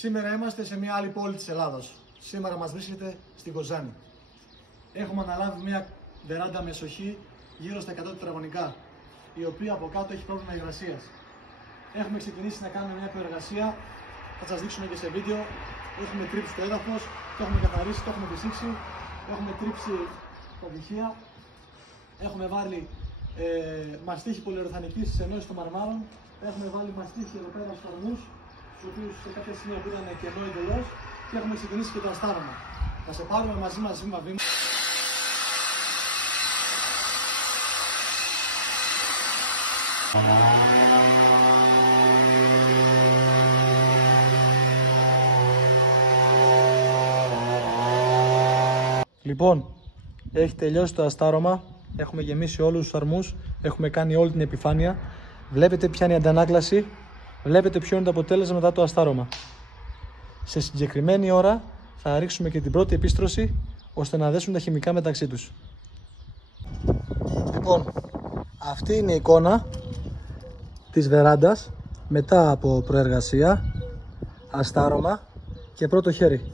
Σήμερα είμαστε σε μια άλλη πόλη της Ελλάδος. Σήμερα μας βρίσκεται στην Κοζάνη. Έχουμε αναλάβει μια βεράντα με σοχή γύρω στα 100 τετραγωνικά, η οποία από κάτω έχει πρόβλημα υγρασίας. Έχουμε ξεκινήσει να κάνουμε μια προεργασία, θα σας δείξουμε και σε βίντεο. Έχουμε τρίψει το έδαφος, το έχουμε καθαρίσει, το έχουμε φυσήξει, έχουμε τρίψει τα δοχεία, έχουμε βάλει μαστίχη πολυουρεθανικής σε ενώσεις των μαρμάρων, έχουμε βάλει μαστίχη εδώ πέρα στους αρμούς, τους οποίους σε κάποια σημεία πήραν κενό εντελώς, και έχουμε ξεκινήσει και το αστάρωμα. Θα σε πάρουμε μαζί μας βήμα-βήμα. Λοιπόν, έχει τελειώσει το αστάρωμα, έχουμε γεμίσει όλους τους αρμούς, έχουμε κάνει όλη την επιφάνεια. Βλέπετε ποια είναι η αντανάκλαση, βλέπετε ποιο είναι το αποτέλεσμα μετά το αστάρωμα. Σε συγκεκριμένη ώρα θα ρίξουμε και την πρώτη επίστρωση, ώστε να δέσουν τα χημικά μεταξύ τους. Λοιπόν, αυτή είναι η εικόνα της βεράντας μετά από προεργασία, αστάρωμα και πρώτο χέρι.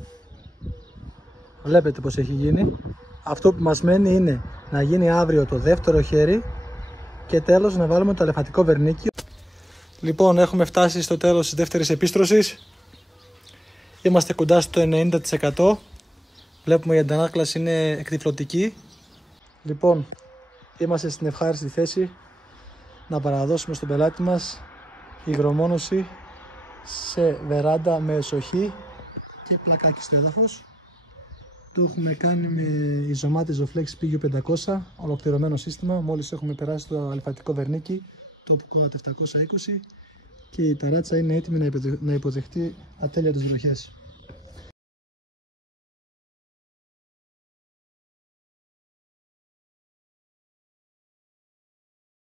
Βλέπετε πως έχει γίνει. Αυτό που μας μένει είναι να γίνει αύριο το δεύτερο χέρι και τέλος να βάλουμε το αλεφατικό βερνίκι. Λοιπόν, έχουμε φτάσει στο τέλος της δεύτερης επίστρωσης. Είμαστε κοντά στο 90%. Βλέπουμε η αντανάκλαση είναι εκτυφλωτική. Λοιπόν, είμαστε στην ευχάριστη θέση να παραδώσουμε στον πελάτη μας υγρομόνωση σε βεράντα με σοχή και πλακάκι στο έδαφος. Το έχουμε κάνει με ιζωμάτι Zoflex Pigio 500, ολοκληρωμένο σύστημα. Μόλις έχουμε περάσει το αλφατικό βερνίκι, το Top Coat 720, και η ταράτσα είναι έτοιμη να υποδεχτεί ατέλειωτες βροχές.